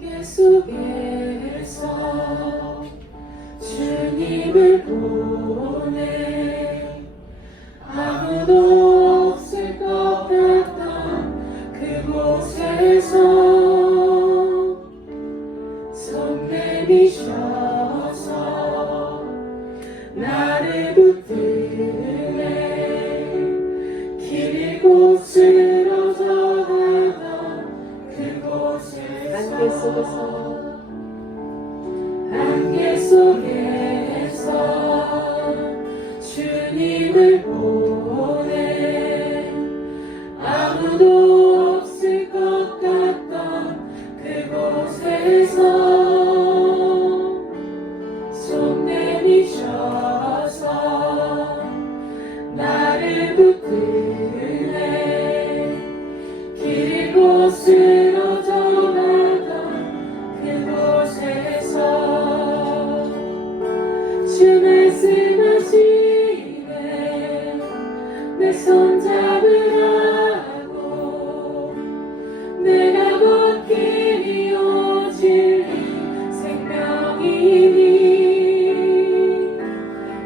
안개 속에서 주님을 보내 아무도 없을 것 같던 그곳에서 손 내미셔서 나를 붙들래 길곳으로 전하던 그곳에서 안개 속에서 주님을 보내 아무도 없을 것 같던 그곳에서 손 내미셔서 나를 붙들래 길곳으로 전하던 그곳에서 주 말씀하시네 내 손 잡으라고 내가 곧 길이 오직 생명이니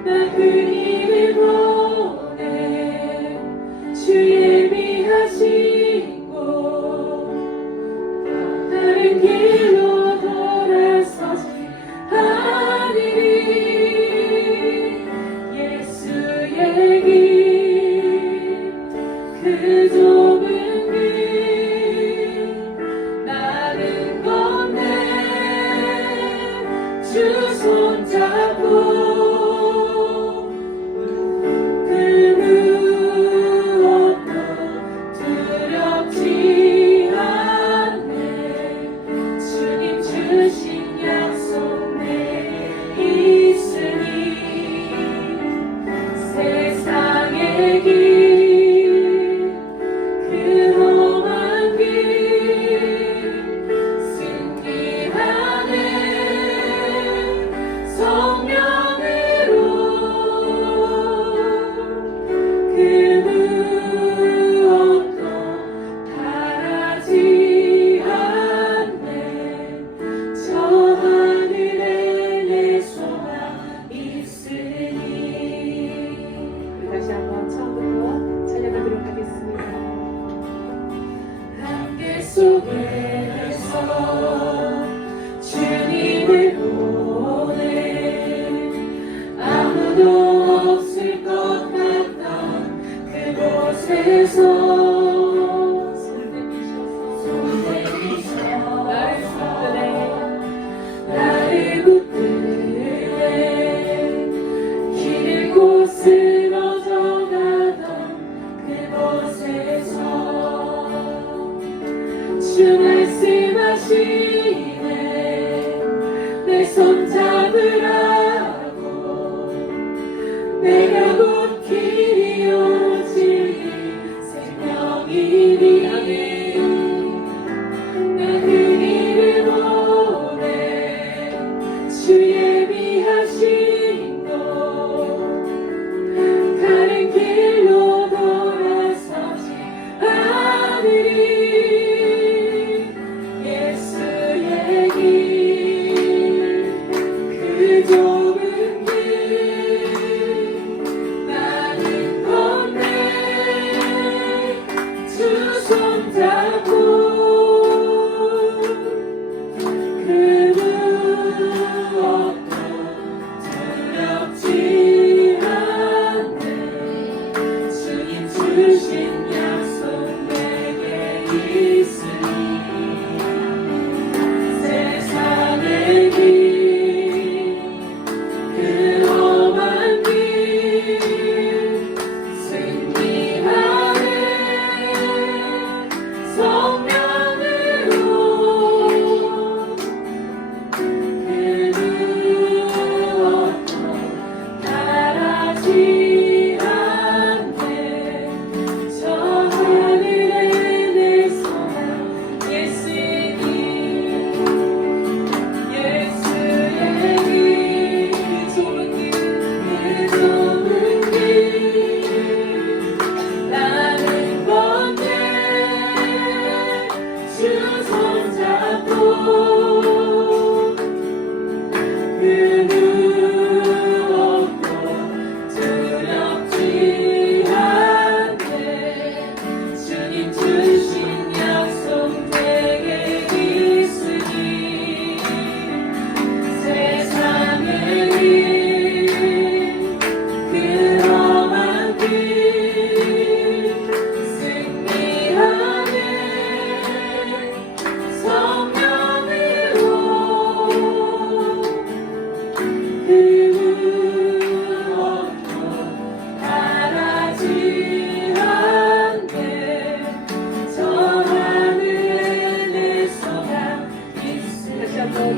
나 그 힘을 보내 주 예비하신 곳 다른 길로 돌아서지 아니니 예수의 길 그 좁은 길 나는 건네 주 손잡고 그 무엇도 두렵지 않네 주님 주신 약속 내게 있으니 세상의 길 그 험한 길 승리하네 성령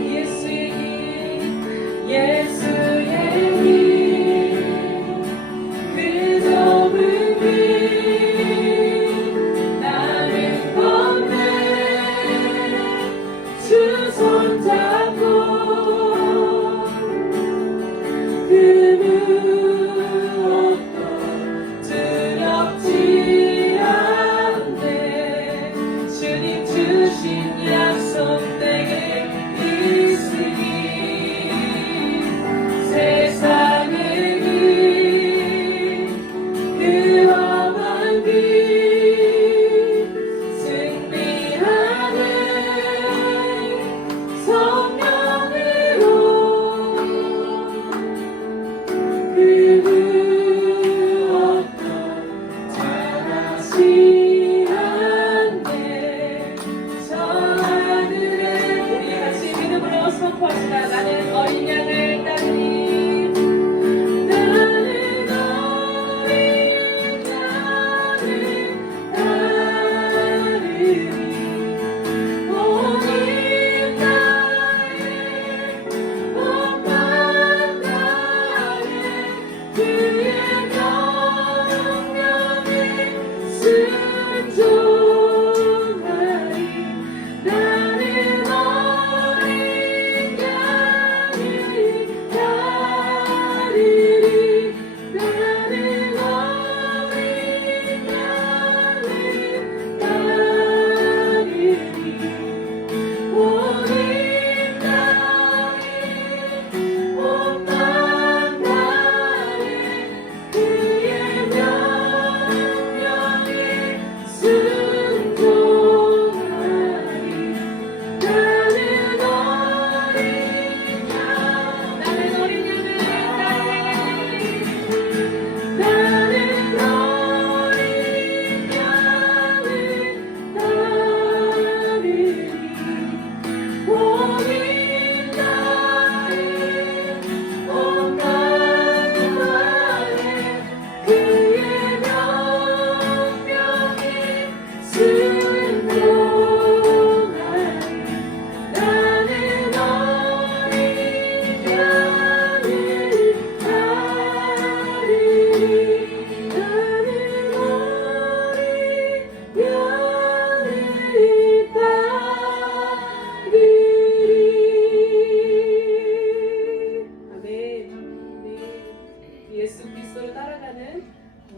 예수의 힘 예수의 힘 그 좁은 길 나를 건네 주 손잡고 그 무엇도 두렵지 않네 주님 주신 약속 내게 있으니 세상의 길 험한 길 승리하네 성령으로 그 무엇도 변하지 않네 저 하늘에 우리 같이 믿음으로 선포합시다. 나는 어린 양을 따르니 나는 어린 양을 따르니 오직 나의 엄마 나의 그의 명령에 순종하리 나는 어린 양을 따르리 나는 어린 양을 따르리 오직 나의 온맘 다해 그의 명령에 순종하리 나는 어린 양을 따르리 나는 어린 양을 따르리 오직 나의 온맘 다해 그의 명령에 순종하리 나는 어린 양을 따르리 나는 어린 양을 따르리 아멘. 네. 예수 그리스도를 따라가는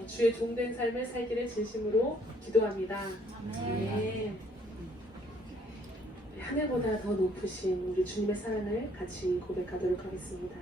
주의 종된 삶을 살기를 진심으로 기도합니다. 네. 하늘보다 더 높으신 우리 주님의 사랑을 같이 고백하도록 하겠습니다.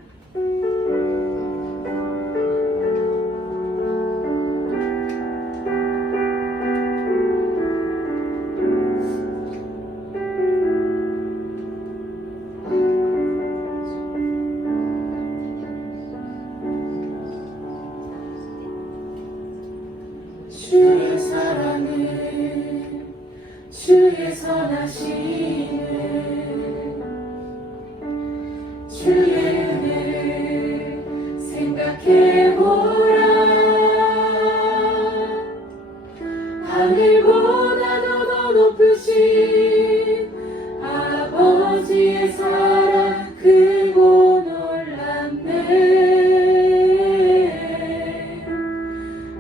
주의 사랑을 주의 선하심을 주의 은혜를 생각해보라 하늘보다도 더 높으신 아버지의 사랑 크고 놀랍네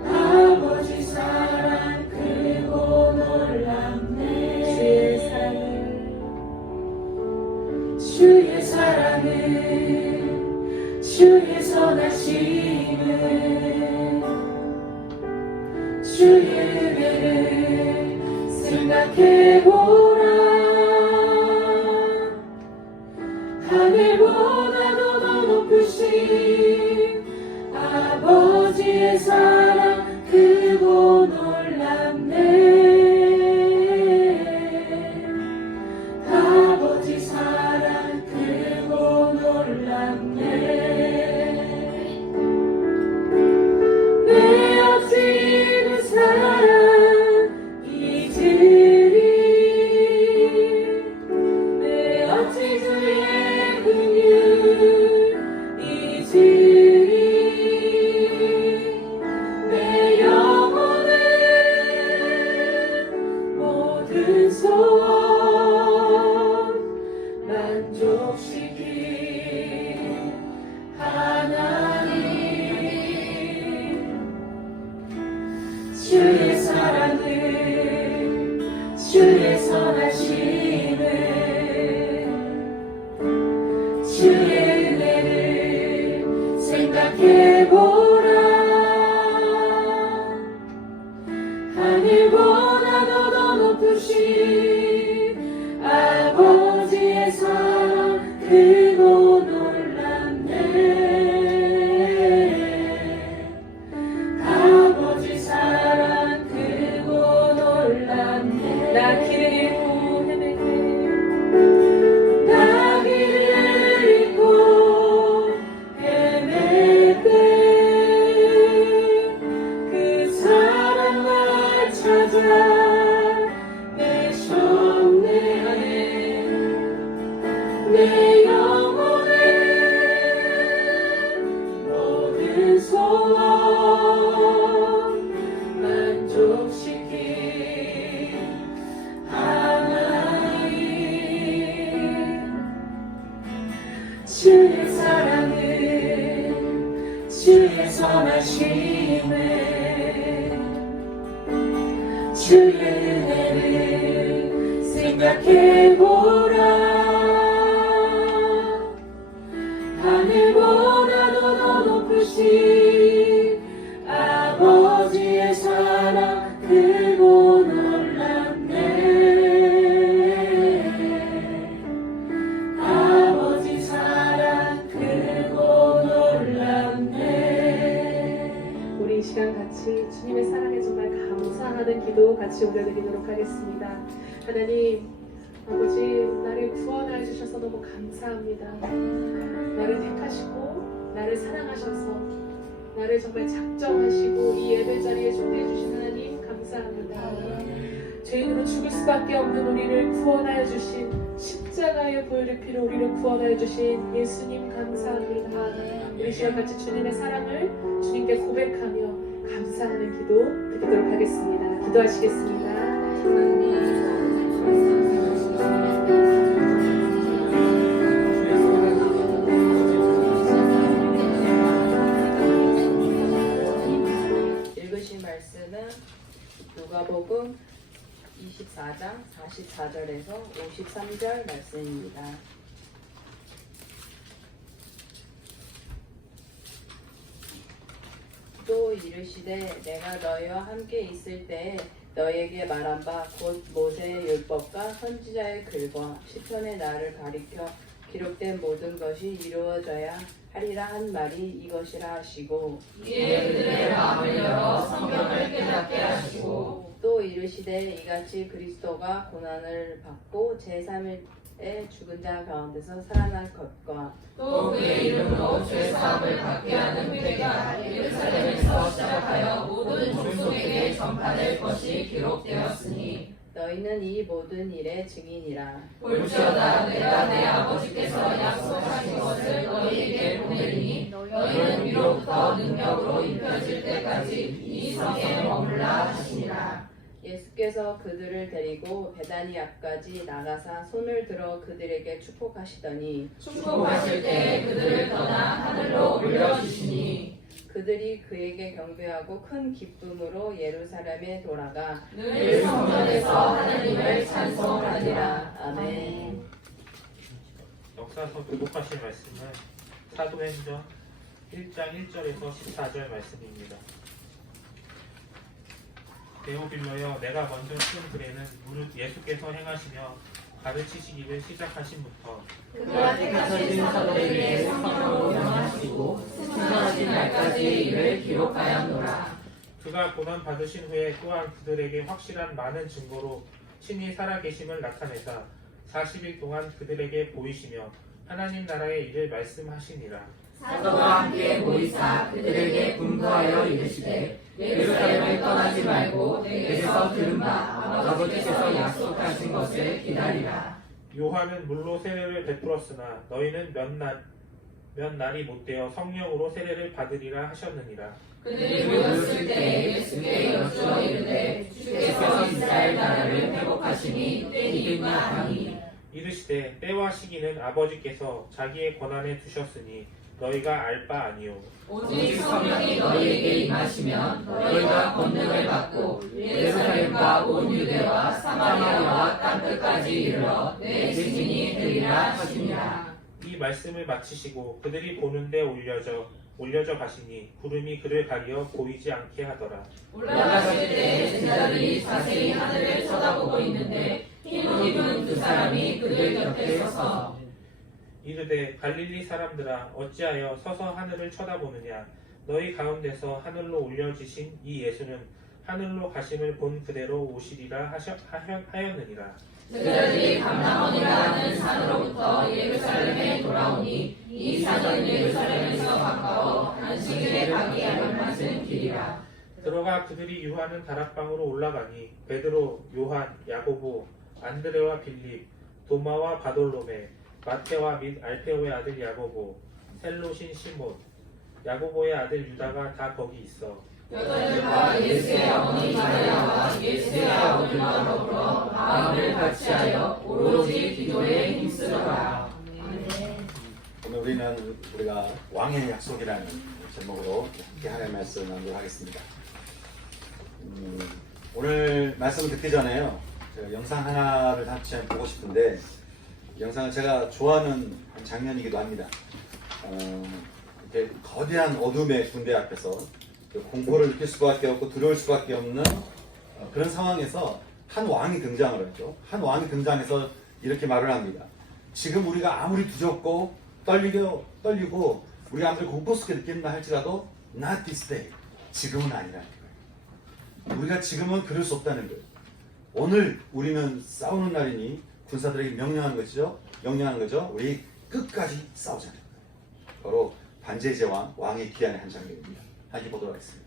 아버지 사랑 크고 놀랍네 주의 사랑은 주의 선하심은 주의 은혜를 생각해보라 하늘보다도 더 높으신 아버지의 사랑 크고 놀랍네 아버지 사랑 크고 놀랍네 내 없이는 사랑 잊으리 내 어찌 주의 긍휼 잊으리 내 영혼은 모든 소원 크고 놀랍네. 아버지 사랑 크고 놀랍네. 나 길을 잃고 헤매네. 나 길을 잃고 헤맬 때 그 사랑 날 찾아 내셨네. 내 영혼의 모든 소원 만족시킨 하나님, 주의 사랑은 주의 선하심에 주의 은혜를 생각해보라. 하늘보다도 더 높으신 아버지의 사랑 크고 놀랍네. 아버지 사랑 크고 놀랍네. 우리 이 시간 같이 주님의 사랑에 정말 감사하는 기도 같이 올려드리도록 하겠습니다. 하나님 아버지, 나를 구원해 주셔서 너무 감사합니다. 나를 택하시고 나를 사랑하셔서 나를 정말 작정하시고 이 예배 자리에 초대해 주신 하나님 감사합니다. 죄인으로 죽을 수밖에 없는 우리를 구원하여 주신 십자가의 보혈의 피로 우리를 구원하여 주신 예수님 감사합니다. 우리 시간 같이 주님의 사랑을 주님께 고백하며 감사하는 기도 드리도록 하겠습니다. 기도하시겠습니다. 읽으신 말씀은 누가복음 24장 44절에서 53절 말씀입니다. 또 이르시되 내가 너희와 함께 있을 때에 너희에게 말한 바 곧 모세의 율법과 선지자의 글과 시편의 날을 가리켜 기록된 모든 것이 이루어져야 하리라 한 말이 이것이라 하시고 이에 그들의 마음을 열어 성경을 깨닫게 하시고 또 이르시되 이같이 그리스도가 고난을 받고 제3일에 죽은 자 가운데서 살아날 것과 또 그의 이름으로 죄사함을 받게 하는 회개가 예루살렘에서 시작하여 모든 족속에게 전파될 것이 기록되었으니 너희는 이 모든 일의 증인이라. 볼지어다 내가 내 아버지께서 약속하신 것을 너희에게 보내리니 너희는 위로부터 능력으로 입혀질 때까지 이 성에 머물라 하시니라. 예수께서 그들을 데리고 베다니 앞까지 나가사 손을 들어 그들에게 축복하시더니 축복하실 때 그들을 떠나 하늘로 올려주시니 그들이 그에게 경배하고 큰 기쁨으로 예루살렘에 돌아가 늘 성전에서 하나님을 찬송하니라. 아멘. 역사서 교독하실 말씀은 사도행전 1장 1절에서 14절 말씀입니다. 데오빌러여 내가 먼저 쓴 글에는 무릇 예수께서 행하시며 가르치시기를 시작하신부터 그가 택하신 사도에게 성령으로 명하시고 승천하신 날까지의 일을 기록하였노라. 그가 고난 받으신 후에 또한 그들에게 확실한 많은 증거로 친히 살아계심을 나타내사 40일 동안 그들에게 보이시며 하나님 나라의 일을 말씀하시니라. 사도와 함께 모이사 그들에게 분부하여 이르시되 예루살렘을 떠나지 말고 내게서 들은 바 아버지께서 약속하신 것을 기다리라. 요한은 물로 세례를 베풀었으나 너희는 몇 날이 못되어 성령으로 세례를 받으리라 하셨느니라. 그들이 모였을 때 예수께 여쭈어 이르되 주께서 이스라엘 나라를 회복하시니 때이겠냐 하니 이르시되 때와 시기는 아버지께서 자기의 권한에 두셨으니 너희가 알 바 아니요. 오직 성령이 너희에게 임하시면 너희가 권능을 받고 예루살렘과 온 유대와 사마리아와 땅끝까지 이르러 내 증인이 되리라 하시니라. 이 말씀을 마치시고 그들이 보는데 올려져 가시니 구름이 그를 가리어 보이지 않게 하더라. 올라가실 때 제자들이 자세히 하늘을 쳐다보고 있는데 흰 옷 입은 두 사람이 그들 곁에 서서 이르되 갈릴리 사람들아 어찌하여 서서 하늘을 쳐다보느냐 너희 가운데서 하늘로 올려지신 이 예수는 하늘로 가심을 본 그대로 오시리라 하였느니라. 그들이 감람원이라 하는 산으로부터 예루살렘에 돌아오니 이 산은 예루살렘에서 가까워 안식일에 가기에 알맞은 길이라. 들어가 그들이 유하는 다락방으로 올라가니 베드로, 요한, 야고보, 안드레와 빌립, 도마와 바돌로메, 마테와 및 알페오의 아들 야고보, 셀롯인 시몬, 야고보의 아들 유다가 다 거기 있어. 여자들과 예수의 어머니 마리아와 예수의 아버지와 더불어 마음을 같이하여 오로지 기도에 힘쓰더라. 오늘 우리가 왕의 약속이라는 제목으로 함께 하나님의 말씀을 나누도록 하겠습니다. 오늘 말씀을 듣기 전에요. 제가 영상 하나를 같이 보고 싶은데 영상은 제가 좋아하는 한 장면이기도 합니다. 이렇게 거대한 어둠의 군대 앞에서 공포를 느낄 수밖에 없고 두려울 수밖에 없는 그런 상황에서 한 왕이 등장을 하죠. 한 왕이 등장해서 이렇게 말을 합니다. 지금 우리가 아무리 두렵고 떨리고 우리가 아무리 공포스럽게 느낀다 할지라도 not this day. 지금은 아니라는 거예요. 우리가 지금은 그럴 수 없다는 거예요. 오늘 우리는 싸우는 날이니 군사들에게 명령하는 거죠. 우리 끝까지 싸우자는 거예요. 바로 반지의 제왕 왕의 기한의 한 장면입니다. 함께 보도록 하겠습니다.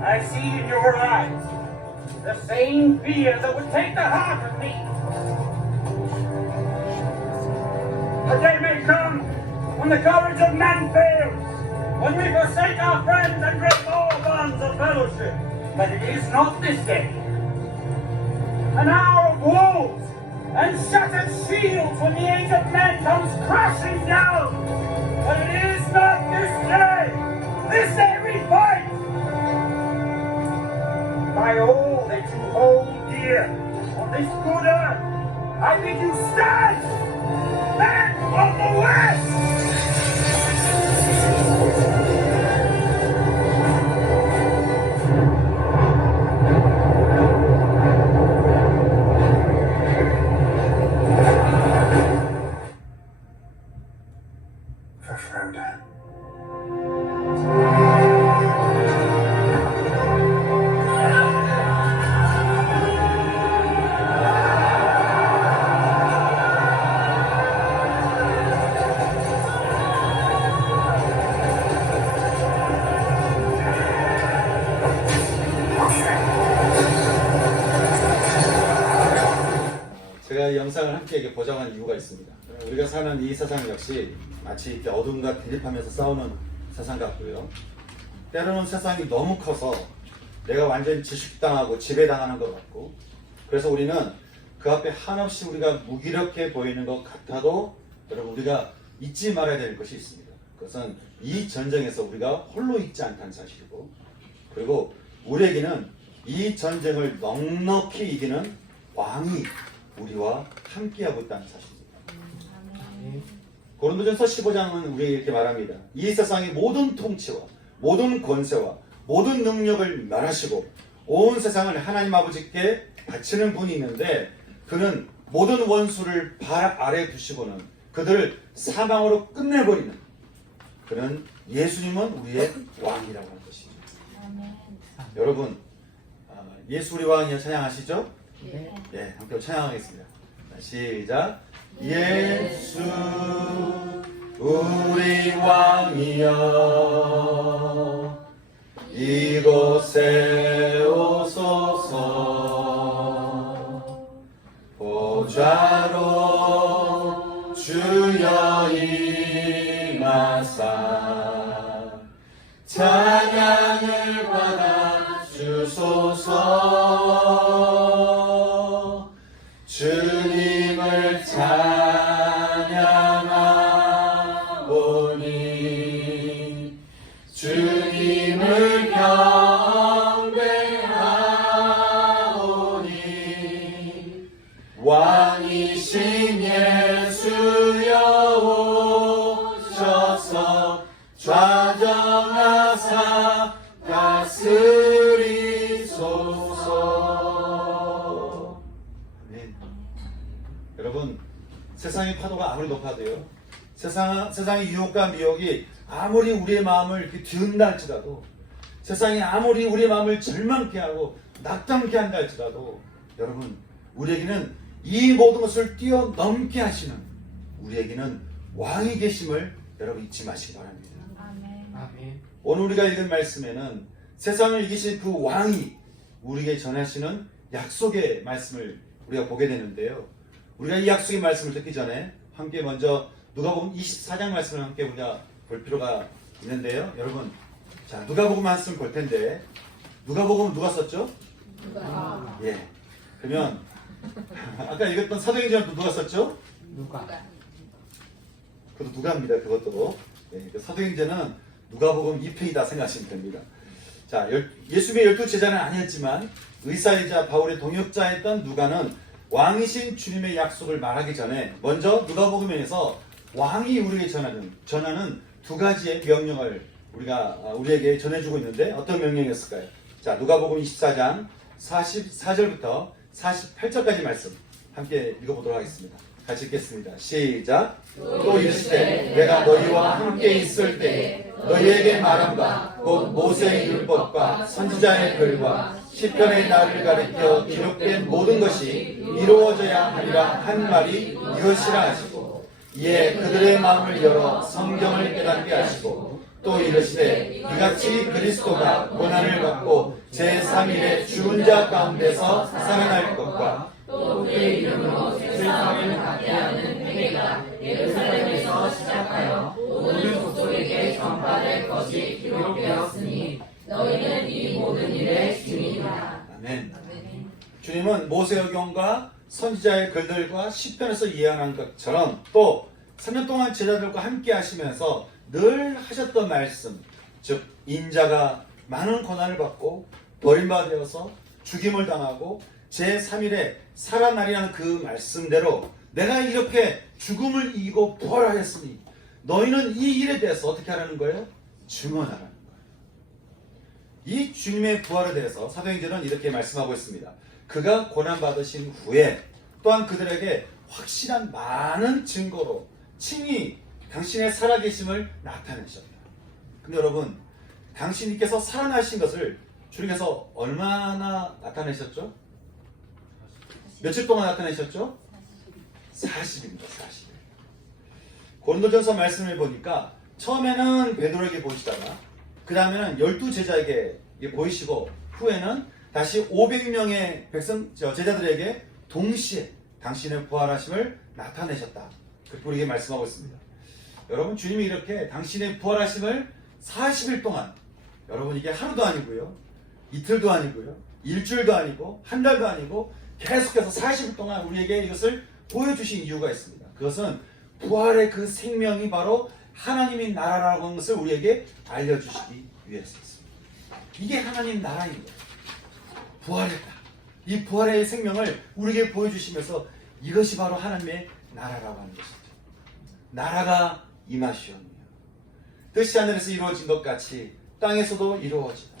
I see in your eyes the same fear that would take the heart of me. A day may come when the courage of man fails, when we forsake our friends and break all bonds of fellowship. But it is not this day. An hour of wolves and shattered shields when the age of men comes crashing down. But it is not this day. This day we fight. By all that you hold dear on this good earth, I bid you stand! Men of the West! For Frodo. 제가 이 영상을 함께 보자고 한 이유가 있습니다. 우리가 사는 이 세상 역시 마치 이렇게 어둠과 대립하면서 싸우는 세상 같고요. 때로는 세상이 너무 커서 내가 완전히 질식당하고 지배당하는 것 같고, 그래서 우리는 그 앞에 한없이 우리가 무기력해 보이는 것 같아도 여러분 우리가 잊지 말아야 될 것이 있습니다. 그것은 이 전쟁에서 우리가 홀로 있지 않다는 사실이고, 그리고 우리에게는 이 전쟁을 넉넉히 이기는 왕이 우리와 함께하고 있다는 사실입니다. 고린도전서 15장은 우리에게 이렇게 말합니다. 이 세상의 모든 통치와 모든 권세와 모든 능력을 멸하시고 온 세상을 하나님 아버지께 바치는 분이 있는데, 그는 모든 원수를 발 아래 두시고는 그들을 사망으로 끝내버리는, 그는 예수님은 우리의 왕이라고 하는 것이죠. 여러분, 예수 우리 왕이여 찬양하시죠? 네, 함께 찬양하겠습니다. 시작. 예수 우리 왕이여 이곳에 오소서. 보좌로 주여 임하사 찬양을 받아 주소서. 주님을 찬양하오니 주님을 경배하오니 왕이신 예수여 오셔서 좌정하사 다스리소서. 아멘. 여러분, 세상의 파도가 아무리 높아도요, 세상의 유혹과 미혹이 아무리 우리의 마음을 이렇게 뒤흔다 할지라도, 세상이 아무리 우리의 마음을 절망케 하고 낙담케 한다 할지라도, 여러분, 우리에게는 이 모든 것을 뛰어넘게 하시는, 우리에게는 왕이 계심을 여러분 잊지 마시기 바랍니다. 아멘. 오늘 우리가 읽은 말씀에는 세상을 이기신 그 왕이 우리에게 전하시는 약속의 말씀을 우리가 보게 되는데요. 우리가 이 약속의 말씀을 듣기 전에 함께 먼저 누가복음 24장 말씀을 함께 우리가 볼 필요가 있는데요. 여러분, 자, 누가복음 말씀 볼 텐데, 누가복음 누가 썼죠? 누가? 예. 그러면 아까 읽었던 사도행전도 누가 썼죠? 누가? 그것도 누가입니다. 그것도. 예, 그 사도행전은 누가복음 2편이다 생각하시면 됩니다. 자, 예수님의 12제자는 아니었지만 의사이자 바울의 동역자였던 누가는 왕이신 주님의 약속을 말하기 전에 먼저 누가복음에서 왕이 우리에게 전하는 두 가지의 명령을 우리에게 전해주고 있는데 어떤 명령이었을까요? 자, 누가복음 24장 44절부터 48절까지 말씀 함께 읽어보도록 하겠습니다. 같이 읽겠습니다. 시작. 또 이르시되 내가 너희와 함께 있을 때 너희에게 말한 바 곧 모세의 율법과 선지자의 글과 시편의 날을 가리켜 기록된 모든 것이 이루어져야 하리라 한 말이 이것이라 하시고, 이에 그들의 마음을 열어 성경을 깨닫게 하시고, 또 이르시되 이같이 그리스도가 고난을 받고 제3일에 죽은 자 가운데서 살아날 것과 또 그의 이름으로 세상을 받게 하는 회개가 예루살렘에서 시작하여 모든 족속에게 전파될 것이 기록되었으니 너희는 이 모든 일의 증인이라. 아멘. 주님은 모세오경과 선지자의 글들과 시편에서 예언한 것처럼 또 3년 동안 제자들과 함께 하시면서 늘 하셨던 말씀, 즉 인자가 많은 고난을 받고 버림받아서 죽임을 당하고 제3일에 살아나리라는 그 말씀대로 내가 이렇게 죽음을 이기고 부활하였으니 너희는 이 일에 대해서 어떻게 하라는 거예요? 증언하라는 거예요. 이 주님의 부활에 대해서 사도행전은 이렇게 말씀하고 있습니다. 그가 고난받으신 후에 또한 그들에게 확실한 많은 증거로 친히 당신의 살아계심을 나타내셨다. 근데 여러분, 당신께서 살아나신 것을 주님께서 얼마나 나타내셨죠? 며칠 동안 나타내셨죠? 40일입니다. 40일. 고린도전서 말씀을 보니까 처음에는 베드로에게 보이시다가 그 다음에는 12제자에게 보이시고 후에는 다시 500명의 제자들에게 동시에 당신의 부활하심을 나타내셨다. 그렇게 우리에게 말씀하고 있습니다. 여러분, 주님이 이렇게 당신의 부활하심을 40일 동안, 여러분 이게 하루도 아니고요, 이틀도 아니고요, 일주일도 아니고 한 달도 아니고 계속해서 40일 동안 우리에게 이것을 보여주신 이유가 있습니다. 그것은 부활의 그 생명이 바로 하나님의 나라라고 하는 것을 우리에게 알려주시기 위해서였습니다. 이게 하나님 나라인 거예요. 부활했다. 이 부활의 생명을 우리에게 보여주시면서 이것이 바로 하나님의 나라라고 하는 것이죠. 나라가 임하시오며 뜻이 하늘에서 이루어진 것 같이 땅에서도 이루어지다.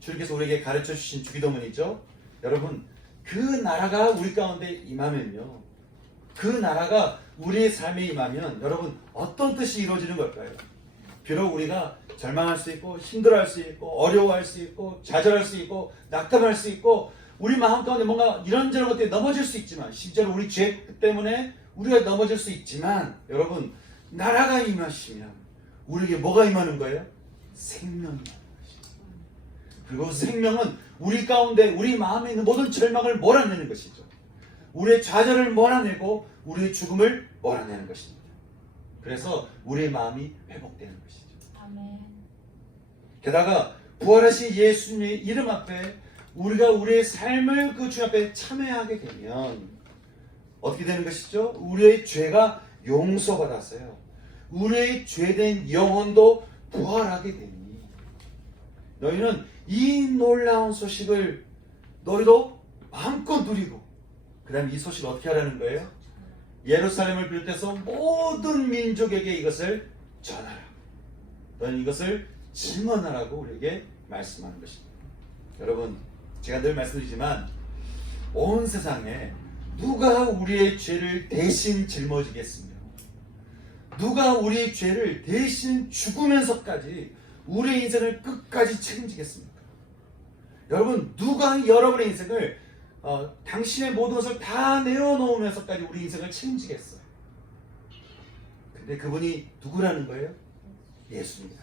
주님께서 우리에게 가르쳐 주신 주기도문이죠. 여러분, 그 나라가 우리 가운데 임하면요, 그 나라가 우리의 삶에 임하면 여러분 어떤 뜻이 이루어지는 걸까요? 비록 우리가 절망할 수 있고 힘들어할 수 있고 어려워할 수 있고 좌절할 수 있고 낙담할 수 있고 우리 마음 가운데 뭔가 이런저런 것들이 넘어질 수 있지만, 실제로 우리 죄 때문에 우리가 넘어질 수 있지만, 여러분 나라가 임하시면 우리에게 뭐가 임하는 거예요? 생명이 임하는 것이죠. 그리고 생명은 우리 가운데 우리 마음에 있는 모든 절망을 몰아내는 것이죠. 우리의 좌절을 몰아내고 우리의 죽음을 몰아내는 것입니다. 그래서 우리의 마음이 회복되는 것이죠. 아멘. 게다가 부활하신 예수님의 이름 앞에 우리가 우리의 삶을 그 주 앞에 참여하게 되면 어떻게 되는 것이죠? 우리의 죄가 용서받았어요. 우리의 죄된 영혼도 부활하게 되니 너희는 이 놀라운 소식을 너희도 마음껏 누리고 그 다음에 이 소식을 어떻게 하라는 거예요? 예루살렘을 비롯해서 모든 민족에게 이것을 전하라. 너희는 이것을 증언하라고 우리에게 말씀하는 것입니다. 여러분, 제가 늘 말씀드리지만 온 세상에 누가 우리의 죄를 대신 짊어지겠으며 누가 우리의 죄를 대신 죽으면서까지 우리의 인생을 끝까지 책임지겠습니까? 여러분, 누가 여러분의 인생을 당신의 모든 것을 다 내어놓으면서까지 우리 인생을 책임지겠어요? 근데 그분이 누구라는 거예요? 예수입니다.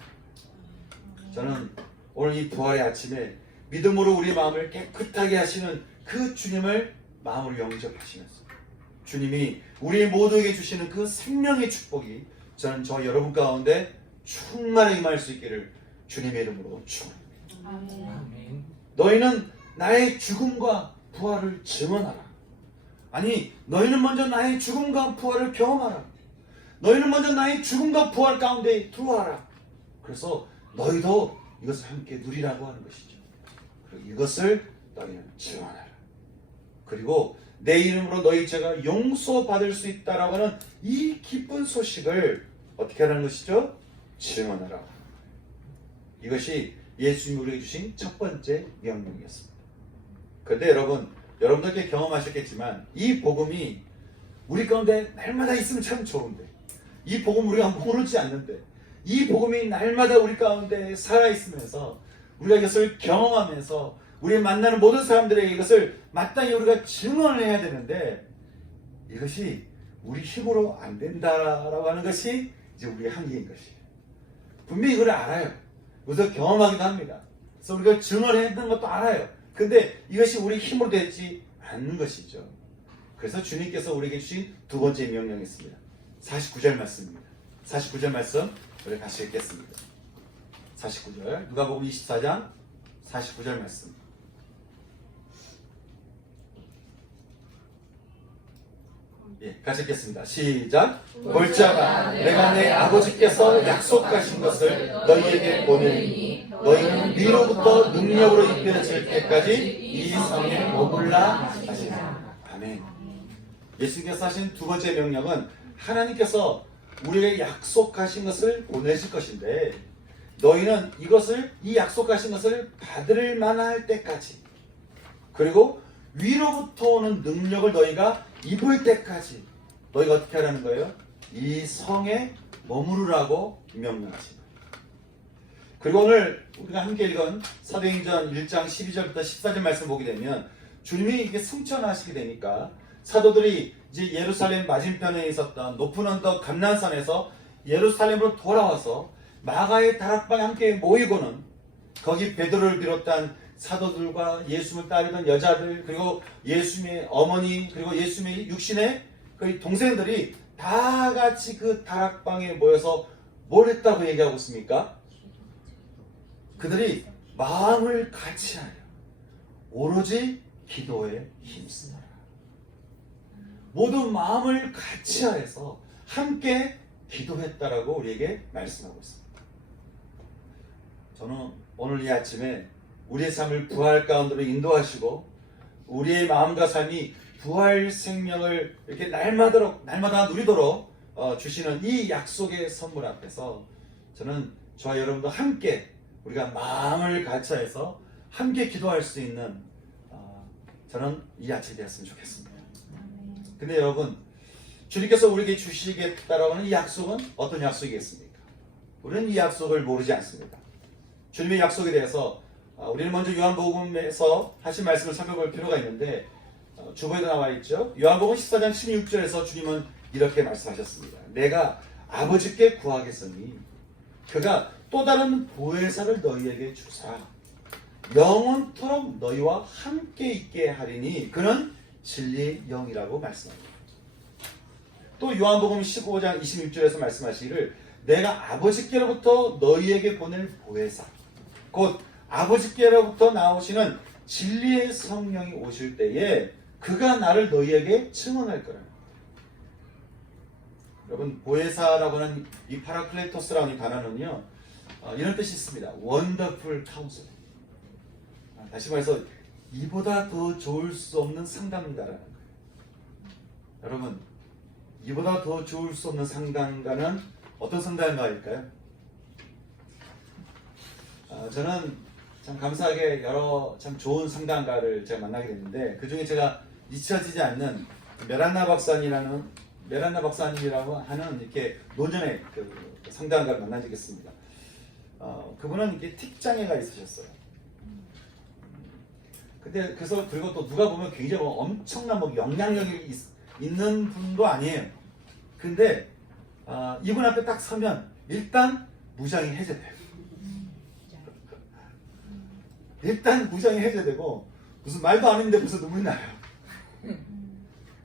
저는 오늘 이 부활의 아침에 믿음으로 우리 마음을 깨끗하게 하시는 그 주님을 마음으로 영접하시면서 주님이 우리 모두에게 주시는 그 생명의 축복이 저는 저 여러분 가운데 충만히 임할 수 있기를 주님의 이름으로 축원합니다. 아멘. 너희는 나의 죽음과 부활을 증언하라. 아니, 너희는 먼저 나의 죽음과 부활을 경험하라. 너희는 먼저 나의 죽음과 부활 가운데 들어와라. 그래서 너희도 이것을 함께 누리라고 하는 것이죠. 그리고 이것을 너희는 증언하라. 그리고 내 이름으로 너희 죄가 용서받을 수 있다라고 하는 이 기쁜 소식을 어떻게 하라는 것이죠? 증언하라. 이것이 예수님이 우리에게 주신 첫 번째 명령이었습니다. 그런데 여러분들께 경험하셨겠지만 이 복음이 우리 가운데 날마다 있으면 참 좋은데 이 복음 우리가 모르지 않는데 이 복음이 날마다 우리 가운데 살아있으면서 우리가 이것을 경험하면서 우리 만나는 모든 사람들에게 이것을 마땅히 우리가 증언을 해야 되는데 이것이 우리 힘으로 안 된다라고 하는 것이 이제 우리의 한계인 것이에요. 분명히 이걸 알아요. 그래서 경험하기도 합니다. 그래서 우리가 증언해야 되는 것도 알아요. 근데 이것이 우리 힘으로 되지 않는 것이죠. 그래서 주님께서 우리에게 주신 두 번째 명령이 있습니다. 49절 말씀입니다. 49절 말씀 우리 같이 읽겠습니다. 49절 누가복음 24장 49절 말씀. 예, 같이 읽겠습니다. 시작. 볼자가 내가 내 아버지께서 약속하신 것을 너희에게 보내니 너희는 위로부터 능력으로 입혀질 때까지 이 성에 머물라 하시라. 아멘. 예수님께서 하신 두 번째 명령은 하나님께서 우리에게 약속하신 것을 보내실 것인데 너희는 이 약속하신 것을 받을 만할 때까지 그리고 위로부터 오는 능력을 너희가 입을 때까지 너희가 어떻게 하라는 거예요? 이 성에 머무르라고 명령하십니다. 그리고 오늘 우리가 함께 읽은 사도행전 1장 12절부터 14절 말씀 보게 되면 주님이 이게 승천하시게 되니까 사도들이 이제 예루살렘 맞은편에 있었던 높은 언덕 감난산에서 예루살렘으로 돌아와서 마가의 다락방에 함께 모이고는 거기 베드로를 비롯한 사도들과 예수님을 따르던 여자들 그리고 예수님의 어머니 그리고 예수님의 육신의 그 동생들이 다 같이 그 다락방에 모여서 뭘 했다고 얘기하고 있습니까? 그들이 마음을 같이하여 오로지 기도에 힘쓰더라. 모두 마음을 같이하여서 함께 기도했다라고 우리에게 말씀하고 있습니다. 저는 오늘 이 아침에 우리의 삶을 부활 가운데로 인도하시고 우리의 마음과 삶이 부활 생명을 이렇게 날마다 누리도록 주시는 이 약속의 선물 앞에서 저는 저와 여러분도 함께 우리가 마음을 같이해서 함께 기도할 수 있는 저는 이 아침이 되었으면 좋겠습니다. 근데 여러분 주님께서 우리에게 주시겠다라고 하는 이 약속은 어떤 약속이겠습니까? 우리는 이 약속을 모르지 않습니다. 주님의 약속에 대해서 우리는 먼저 요한복음에서 하신 말씀을 살펴볼 필요가 있는데 주보에도 나와 있죠. 요한복음 14장 16절에서 주님은 이렇게 말씀하셨습니다. 내가 아버지께 구하겠으니 그가 또 다른 보혜사를 너희에게 주사 영원토록 너희와 함께 있게 하리니 그는 진리의 영이라고 말씀합니다. 또 요한복음 15장 26절에서 말씀하시기를 내가 아버지께로부터 너희에게 보낼 보혜사 곧 아버지께로부터 나오시는 진리의 성령이 오실 때에 그가 나를 너희에게 증언할 거라. 여러분, 보혜사라고 하는 이 파라클레토스라는 이 단어는요, 이런 뜻이 있습니다. 원더풀 카운슬. 다시 말해서 이보다 더 좋을 수 없는 상담가라는 거예요. 여러분, 이보다 더 좋을 수 없는 상담가는 어떤 상담가일까요? 저는 참 감사하게 여러 참 좋은 상담가를 제가 만나게 됐는데, 그 중에 제가 잊혀지지 않는 메란나 박사님이라고 하는 이렇게 노년의 그 상담가를 만난 적이 있습니다. 그분은 이렇게 틱장애가 있으셨어요. 근데 그래서 그리고 또 누가 보면 굉장히 엄청난 영향력이 있는 분도 아니에요. 근데 이분 앞에 딱 서면 일단 무장이 해제돼요. 일단 무장이 해제되고 무슨 말도 안 했는데 무슨 눈물이 나요.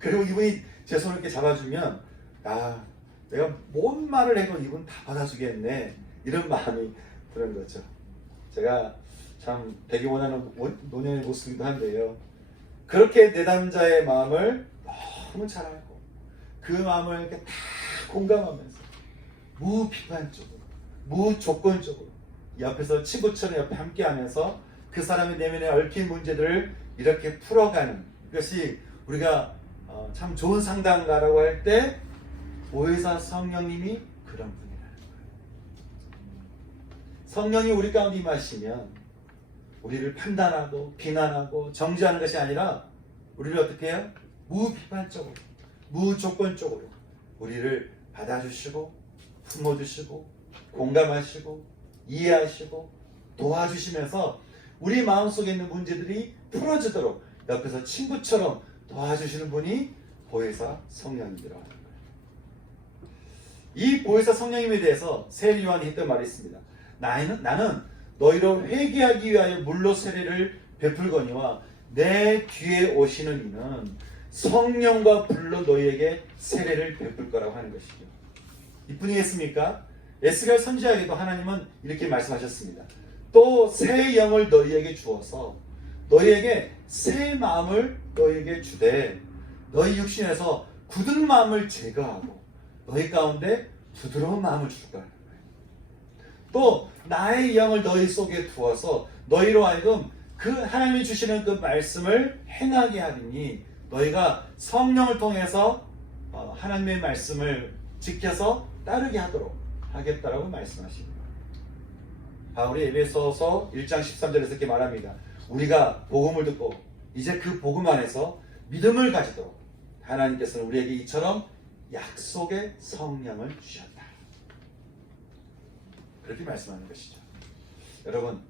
그리고 이분이 제 손을 이렇게 잡아주면 내가 뭔 말을 해도 이분 다 받아주겠네, 이런 마음이 드는 거죠. 제가 참 되게 원하는 노년의 모습이기도 한데요, 그렇게 내담자의 마음을 너무 잘 알고 그 마음을 이렇게 다 공감하면서 무비판적으로 무조건적으로 옆에서 친구처럼 옆에 함께하면서 그 사람의 내면에 얽힌 문제들을 이렇게 풀어가는 것이 우리가 참 좋은 상담가라고 할 때 보혜사 성령님이 그런 분이라는 거예요. 성령이 우리 가운데 임하시면 우리를 판단하고 비난하고 정죄하는 것이 아니라 우리를 어떻게 해요? 무비판적으로 무조건적으로 우리를 받아주시고 품어주시고 공감하시고 이해하시고 도와주시면서 우리 마음속에 있는 문제들이 풀어지도록 옆에서 친구처럼 도와주시는 분이 보혜사 성령님이라고 하는 거예요. 이 보혜사 성령님에 대해서 세례 요한이 했던 말이 있습니다. 나는 너희로 회개하기 위하여 물로 세례를 베풀거니와 내 뒤에 오시는 이는 성령과 불로 너희에게 세례를 베풀 거라고 하는 것이죠. 이뿐이겠습니까? 에스겔 선지자에게도 하나님은 이렇게 말씀하셨습니다. 또 새 영을 너희에게 주어서 너희에게 새 마음을 너희에게 주되 너희 육신에서 굳은 마음을 제거하고 너희 가운데 부드러운 마음을 줄 거라는 거예요. 또 나의 영을 너희 속에 두어서 너희로 하여금 그 하나님이 주시는 그 말씀을 행하게 하리니 너희가 성령을 통해서 하나님의 말씀을 지켜서 따르게 하도록 하겠다라고 말씀하십니다. 바울이 에베소서 1장 13절에서 이렇게 말합니다. 우리가 복음을 듣고 이제 그 복음 안에서 믿음을 가지도록 하나님께서는 우리에게 이처럼 약속의 성령을 주셨다. 그렇게 말씀하는 것이죠. 여러분,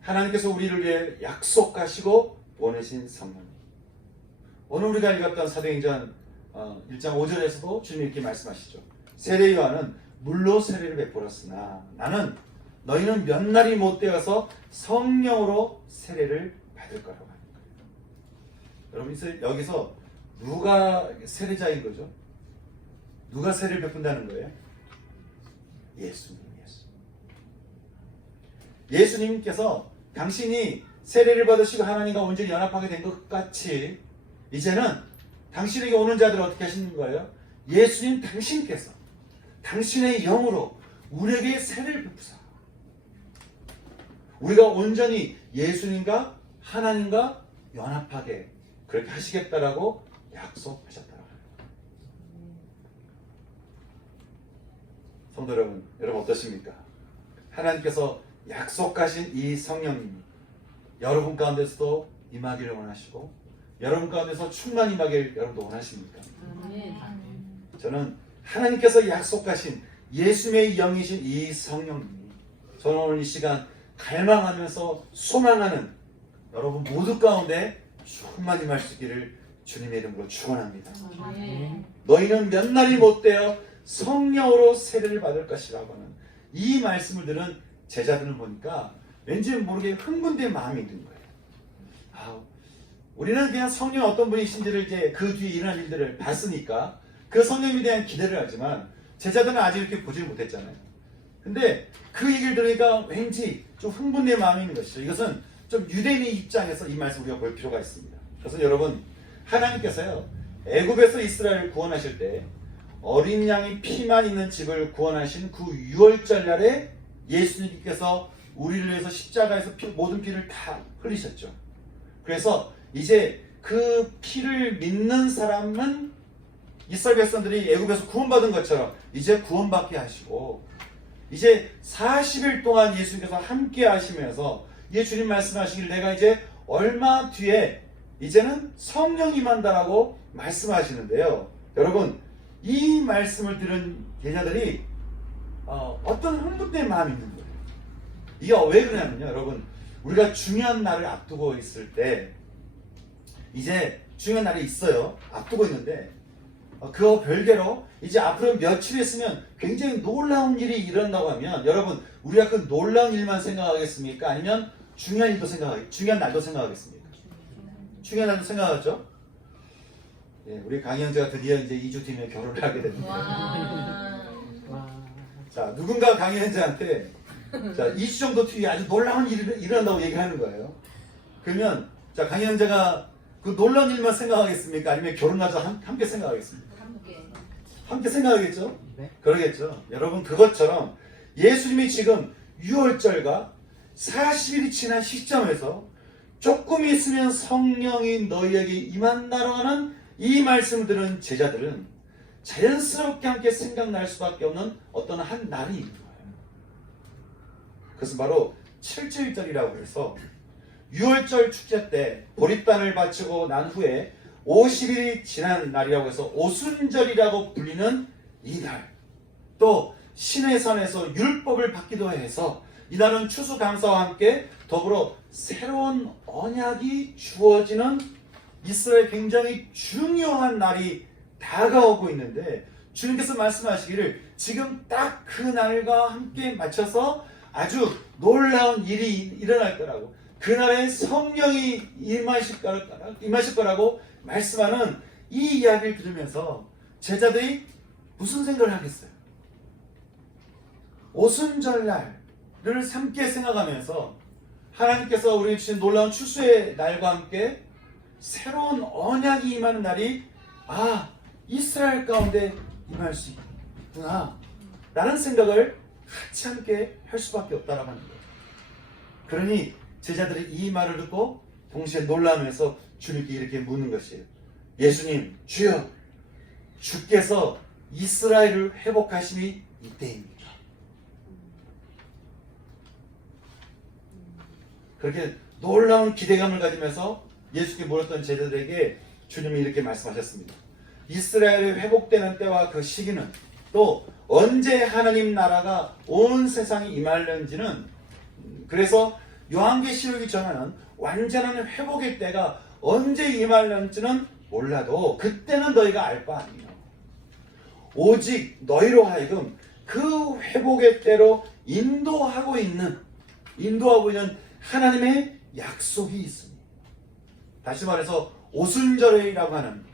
하나님께서 우리를 위해 약속하시고 보내신 성령님. 오늘 우리가 읽었던 사도행전 1장 5절에서도 주님이 이렇게 말씀하시죠. 세례 요한은 물로 세례를 베풀었으나 너희는 몇 날이 못 되어서 성령으로 세례를 받을 거라고 하는 거예요. 여러분, 여기서 누가 세례자인 거죠? 누가 세례를 베푼다는 거예요? 예수님께서 당신이 세례를 받으시고 하나님과 온전히 연합하게 된 것 같이 이제는 당신에게 오는 자들을 어떻게 하시는 거예요? 예수님 당신께서 당신의 영으로 우리에게 세례를 베푸사 우리가 온전히 예수님과 하나님과 연합하게 그렇게 하시겠다라고 약속하셨다라고 합니다. 성도 여러분 어떠십니까? 하나님께서 약속하신 이 성령님이 여러분 가운데서도 임하기를 원하시고 여러분 가운데서 충만히 임하기를 여러분도 원하십니까? 저는 하나님께서 약속하신 예수님의 영이신 이 성령님이 저는 오늘 이 시간 갈망하면서 소망하는 여러분 모두 가운데 충만히 임할 수 있기를 주님의 이름으로 축원합니다. 너희는 몇 날이 못되어 성령으로 세례를 받을 것이라고 하는 이 말씀을 들은 제자들을 보니까 왠지 모르게 흥분된 마음이 든 거예요. 우리는 그냥 성령 어떤 분이신지를 이제 그 뒤에 일어난 일들을 봤으니까 그 성령에 대한 기대를 하지만 제자들은 아직 이렇게 보지를 못했잖아요. 근데 그 얘기를 들으니까 왠지 좀 흥분된 마음이 있는 것이죠. 이것은 좀 유대인의 입장에서 이 말씀 우리가 볼 필요가 있습니다. 그래서 여러분, 하나님께서요, 애굽에서 이스라엘을 구원하실 때 어린 양의 피만 있는 집을 구원하신 그 유월절 날에 예수님께서 우리를 위해서 십자가에서 모든 피를 다 흘리셨죠. 그래서 이제 그 피를 믿는 사람은 이스라엘 백성들이 애굽에서 구원받은 것처럼 이제 구원받게 하시고, 이제 40일 동안 예수님께서 함께 하시면서 이제 주님 말씀하시길 내가 이제 얼마 뒤에 이제는 성령이 임한다라고 말씀하시는데요. 여러분, 이 말씀을 들은 제자들이 어떤 흥분된 마음이 있는 거예요. 이게 왜 그러냐면요, 여러분, 우리가 중요한 날을 앞두고 있을 때, 이제 중요한 날이 있어요. 앞두고 있는데 그거 별개로 이제 앞으로 며칠 있으면 굉장히 놀라운 일이 일어난다고 하면, 여러분, 우리가 그 놀라운 일만 생각하겠습니까? 아니면 중요한 날도 생각하겠습니까? 중요한 날도 생각하죠? 예, 우리 강희영제가 드디어 이제 2주 뒤에 결혼을 하게 됩니다. 자, 누군가 강희영제한테 자, 2주 정도 뒤에 아주 놀라운 일이 일어난다고 얘기하는 거예요. 그러면 자, 강희영제가 그 놀라운 일만 생각하겠습니까? 아니면 결혼하자 함께 생각하겠습니까? 함께 생각하겠죠? 네. 그러겠죠. 여러분, 그것처럼 예수님이 지금 6월절과 40일이 지난 시점에서 조금 있으면 성령이 너희에게 임한다고 하는 이 말씀을 들은 제자들은 자연스럽게 함께 생각날 수밖에 없는 어떤 한 날이 있는 거예요. 그것은 바로 7주일절이라고 해서 6월절 축제 때 보릿단을 바치고 난 후에 50일이 지난 날이라고 해서 오순절이라고 불리는 이 날, 또 시내산에서 율법을 받기도 해서 이날은 추수감사와 함께 더불어 새로운 언약이 주어지는 이스라엘 굉장히 중요한 날이 다가오고 있는데, 주님께서 말씀하시기를 지금 딱 그 날과 함께 맞춰서 아주 놀라운 일이 일어날 거라고, 그날에 성령이 임하실 거라고 말씀하는 이 이야기를 들으면서 제자들이 무슨 생각을 하겠어요? 오순절날을 함께 생각하면서 하나님께서 우리에게 주신 놀라운 추수의 날과 함께 새로운 언약이 임하는 날이 이스라엘 가운데 임할 수 있구나 라는 생각을 같이 함께 할 수밖에 없다라고 하는 거예요. 그러니 제자들이 이 말을 듣고 동시에 놀라면서 주님께 이렇게 묻는 것이에요. 예수님, 주여, 주께서 이스라엘을 회복하심이 이때입니까? 그렇게 놀라운 기대감을 가지면서 예수께 물었던 제자들에게 주님이 이렇게 말씀하셨습니다. 이스라엘이 회복되는 때와 그 시기는, 또 언제 하나님 나라가 온 세상에 임하는지는, 그래서 요한계시록이 전하는 완전한 회복의 때가 언제 임하는지는 몰라도 그때는 너희가 알 바 아니요. 오직 너희로 하여금 그 회복의 때로 인도하고 있는 하나님의 약속이 있습니다. 다시 말해서 오순절이라고 하는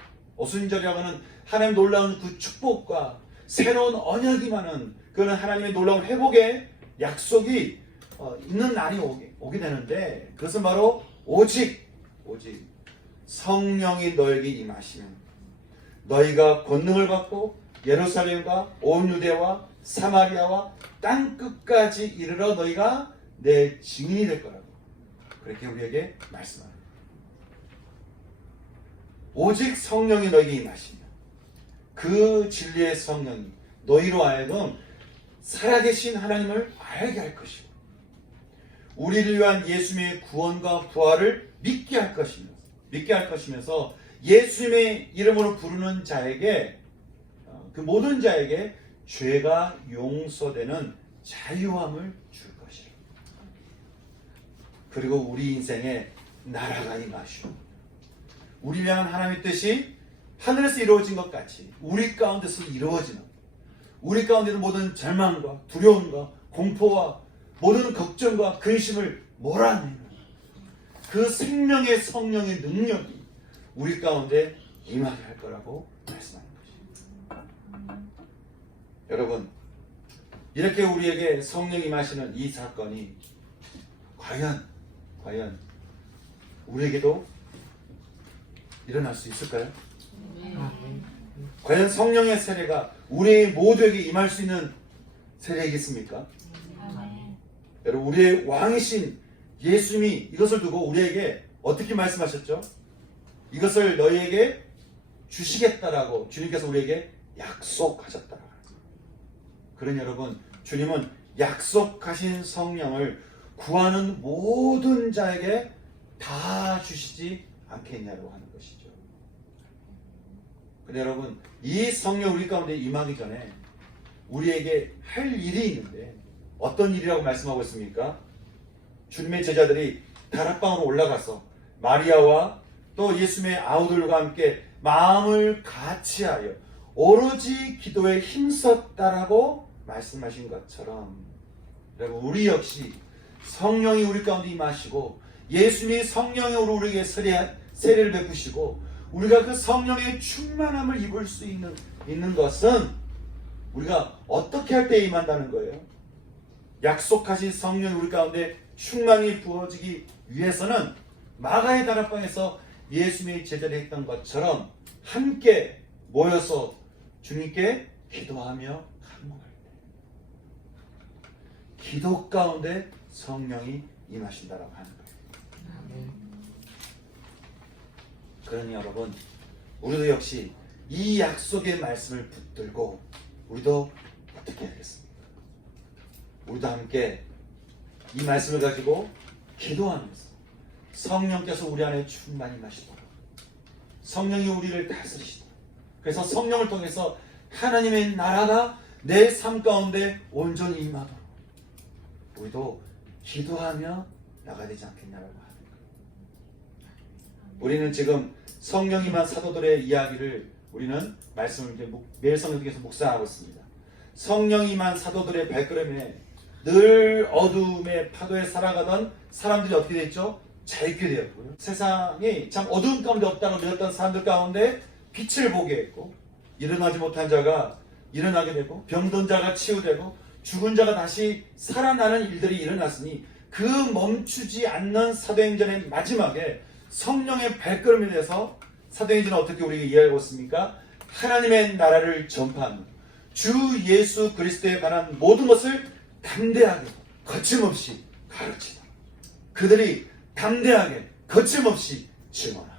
하나님의 놀라운 그 축복과 새로운 언약이 많은 그는 하나님의 놀라운 회복의 약속이 있는 날이 오게 되는데, 그것은 바로 오직 성령이 너에게 임하시면 너희가 권능을 받고 예루살렘과 온 유대와 사마리아와 땅 끝까지 이르러 너희가 내 증인이 될 거라고 그렇게 우리에게 말씀합니다. 오직 성령이 너희에게 임하시면 그 진리의 성령이 너희로 하여금 살아계신 하나님을 알게 할 것이고, 우리를 위한 예수님의 구원과 부활을 믿게 할 것이면서 예수님의 이름으로 부르는 자에게, 그 모든 자에게 죄가 용서되는 자유함을 줄 것이라. 그리고 우리 인생에 나라가 임하시오. 우리를 향한 하나님의 뜻이 하늘에서 이루어진 것 같이 우리 가운데서 이루어지는, 우리 가운데는 모든 절망과 두려움과 공포와 모든 걱정과 근심을 몰아내는 그 생명의 성령의 능력이 우리 가운데 임하게 할 거라고 말씀하는 것입니다. 여러분, 이렇게 우리에게 성령이 임하시는 이 사건이 과연 우리에게도 일어날 수 있을까요? 과연 성령의 세례가 우리 모두에게 임할 수 있는 세례이겠습니까? 여러분, 우리의 왕이신 예수님이 이것을 두고 우리에게 어떻게 말씀하셨죠? 이것을 너희에게 주시겠다라고 주님께서 우리에게 약속하셨다. 그러니 여러분, 주님은 약속하신 성령을 구하는 모든 자에게 다 주시지 않겠냐고 하는 것이죠. 근데 여러분, 이 성령 우리 가운데 임하기 전에 우리에게 할 일이 있는데 어떤 일이라고 말씀하고 있습니까? 주님의 제자들이 다락방으로 올라가서 마리아와 또 예수님의 아우들과 함께 마음을 같이하여 오로지 기도에 힘썼다라고 말씀하신 것처럼, 여러분, 우리 역시 성령이 우리 가운데 임하시고 예수님이 성령으로 우리에게 세례를 베푸시고 우리가 그 성령의 충만함을 입을 수 있는 것은 우리가 어떻게 할 때 임한다는 거예요? 약속하신 성령이 우리 가운데 충만히 부어지기 위해서는 마가의 다락방에서 예수님의 제자를 했던 것처럼 함께 모여서 주님께 기도하며 간구할 때, 기도 가운데 성령이 임하신다라고 하는 거예요. 그러니 여러분, 우리도 역시 이 약속의 말씀을 붙들고 우리도 어떻게 해야겠습니까? 우리도 함께 이 말씀을 가지고 기도하면서 성령께서 우리 안에 충만히 임하시도록, 성령이 우리를 다스리시도록, 그래서 성령을 통해서 하나님의 나라가 내 삶 가운데 온전히 임하도록 우리도 기도하며 나가야 되지 않겠냐고 하는 거예요. 우리는 지금 성령 임한 사도들의 이야기를 우리는 말씀을 매일 성경 중에서 묵상하고 있습니다. 성령 임한 사도들의 발걸음에 늘 어둠의 파도에 살아가던 사람들이 어떻게 됐죠? 잘 있게 되었고요. 세상이 참 어두운 가운데 없다고 믿었던 사람들 가운데 빛을 보게 했고, 일어나지 못한 자가 일어나게 되고, 병든 자가 치유되고, 죽은 자가 다시 살아나는 일들이 일어났으니 그 멈추지 않는 사도행전의 마지막에 성령의 발걸음에 대해서 사도행전은 어떻게 우리에게 이해하고 있습니까? 하나님의 나라를 전파하는 주 예수 그리스도에 관한 모든 것을 담대하게 거침없이 가르치다. 그들이 담대하게 거침없이 증언하다.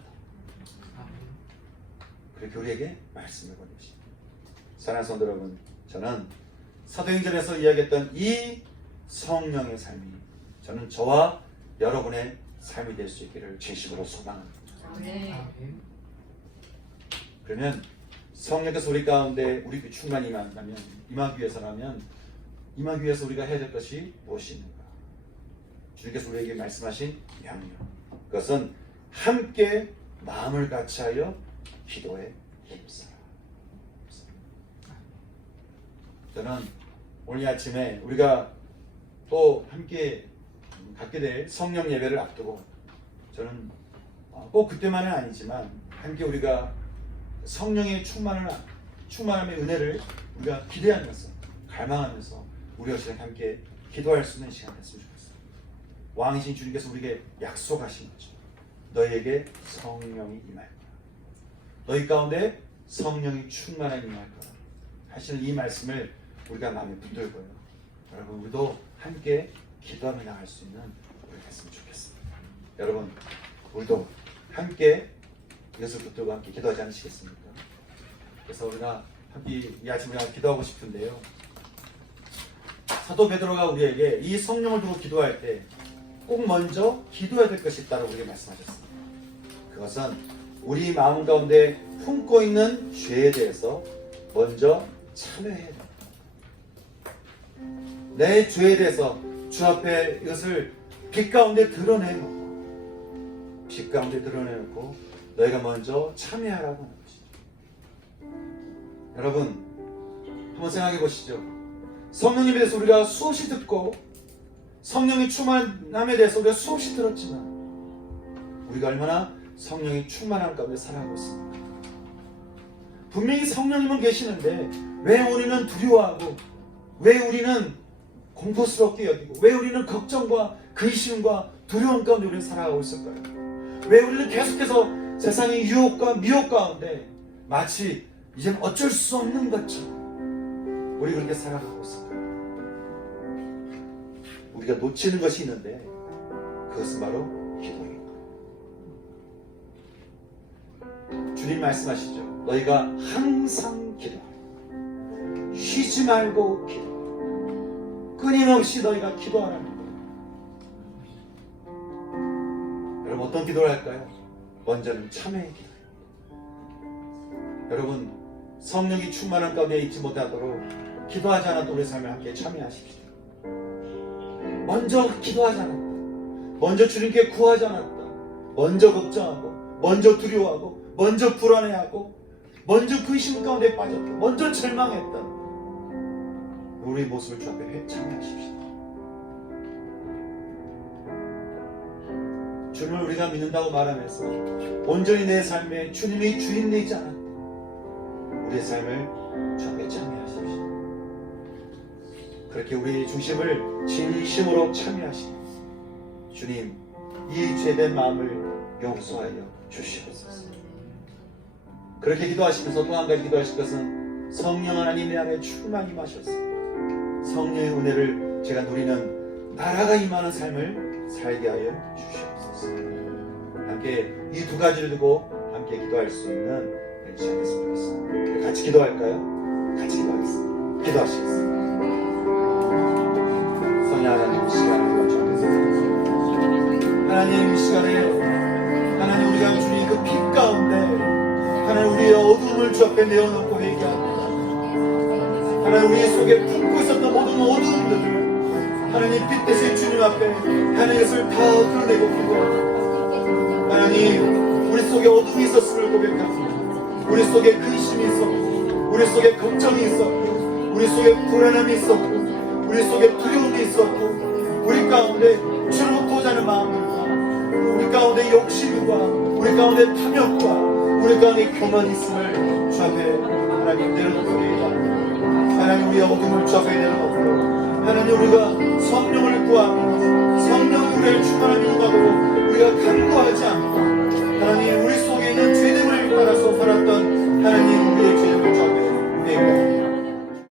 그렇게 우리에게 말씀을 보내십니다. 사랑하는 성도 여러분, 저는 사도행전에서 이야기했던 이 성령의 삶이 저는 저와 여러분의 삶이 될 수 있기를 진심으로 소망합니다. 그러면 성령께서 우리 가운데 우리 충만히 임하기 위해서 우리가 해야 될 것이 무엇이 있는가? 주님께서 우리에게 말씀하신 명령, 그것은 함께 마음을 같이하여 기도에 힘써라. 저는 오늘 아침에 우리가 또 함께 갖게 될 성령 예배를 앞두고 저는 꼭 그때만은 아니지만 함께 우리가 성령의 충만함의 은혜를 우리가 기대하면서 갈망하면서 우리 역시 함께 기도할 수 있는 시간 됐으면 좋겠어요. 왕이신 주님께서 우리에게 약속하신 거죠. 너희에게 성령이 임할 거야. 너희 가운데 성령이 충만하게 임할 거야. 하시는 이 말씀을 우리가 마음에 붙들고요. 여러분, 우리도 함께 기도하며 나갈 수 있는 우리가 됐으면 좋겠습니다. 여러분, 우리도 함께 이것을 붙들고 함께 기도하지 않으시겠습니까? 그래서 우리가 함께 이 아침에 기도하고 싶은데요. 사도 베드로가 우리에게 이 성령을 두고 기도할 때 꼭 먼저 기도해야 될 것이 있다고 우리에게 말씀하셨습니다. 그것은 우리 마음 가운데 품고 있는 죄에 대해서 먼저 참회해야 됩니다. 내 죄에 대해서 주 앞에 이것을 빛 가운데 드러내놓고 너희가 먼저 참회하라고 하는 것이죠. 여러분, 한번 생각해 보시죠. 성령님에 대해서 우리가 수없이 듣고 성령의 충만함에 대해서 우리가 수없이 들었지만 우리가 얼마나 성령의 충만함 가운데 살아가고 있습니까? 분명히 성령님은 계시는데 왜 우리는 두려워하고 왜 우리는 공포스럽게 여기고 왜 우리는 걱정과 근심과 두려움 가운데 우리는 살아가고 있을까요? 왜 우리는 계속해서 세상의 유혹과 미혹 가운데 마치 이젠 어쩔 수 없는 것처럼 우리 그렇게 살아가고 있을까요? 우리가 놓치는 것이 있는데 그것은 바로 기도입니다. 주님 말씀하시죠. 너희가 항상 기도하라. 쉬지 말고 기도. 끊임없이 너희가 기도하라는 거예요. 여러분 어떤 기도를 할까요? 먼저는 참회의 기도입니다. 여러분 성령이 충만한 가운데 있지 못하도록 기도하지 않았던 우리 삶을 함께 참회하십시오. 먼저 기도하지 않았다. 먼저 주님께 구하지 않았다. 먼저 걱정하고 먼저 두려워하고 먼저 불안해하고 먼저 근심 가운데 빠졌다. 먼저 절망했다. 우리 모습을 주 앞에 참여하십시오. 주님을 우리가 믿는다고 말하면서 온전히 내 삶에 주님이 주인 되지 않았다. 우리의 삶을 주 앞에 참여하십시오. 그렇게 우리의 중심을 진심으로 참여하시고 주님 이 죄된 마음을 용서하여 주시옵소서. 그렇게 기도하시면서 또 한 가지 기도하실 것은 성령 하나님 내 안에 충만히 임하셔서 성령의 은혜를 제가 누리는 나라가 임하는 삶을 살게 하여 주시옵소서. 함께 이 두 가지를 두고 함께 기도할 수 있는 시간이 됐으면 좋겠습니다. 같이 기도할까요? 같이 기도하겠습니다. 기도하시겠습니다. 성령 하나님 시간을 주옵소서. 하나님 이 시간에 하나님 우리가 주님 그 빛 가운데 하나님 우리의 어두움을 주 앞에 내어놓고 회개합니다. 하나님 우리 속에 품고 있었던 모든 어두움들을 하나님 빛 대신 주님 앞에 하나님 것을 다 드러내고 기도합니다. 하나님 우리 속에 어둠이 있었음을 고백합니다. 우리 속에 근심이 있었고 우리 속에 걱정이 있었고 우리 속에 불안함이 있었고 우리 속에 두려움이 있었고 우리 가운데 주를 보고자 하는 마음과 우리 가운데 욕심과 우리 가운데 탐욕과 우리 가운데 교만이 있음을 주 앞에 하나님 내려놓고 회개합니다. 하나님 우리의 어둠을 주 앞에 내려놓고 하나님 우리가 성령을 구하며 성령 우리를 충만한 인도하도록 우리가 간구하지 않고 하나님 우리 속에 있는 죄됨을 따라서 살았던 하나님 우리의 죄됨을 주 앞에 회개합니다.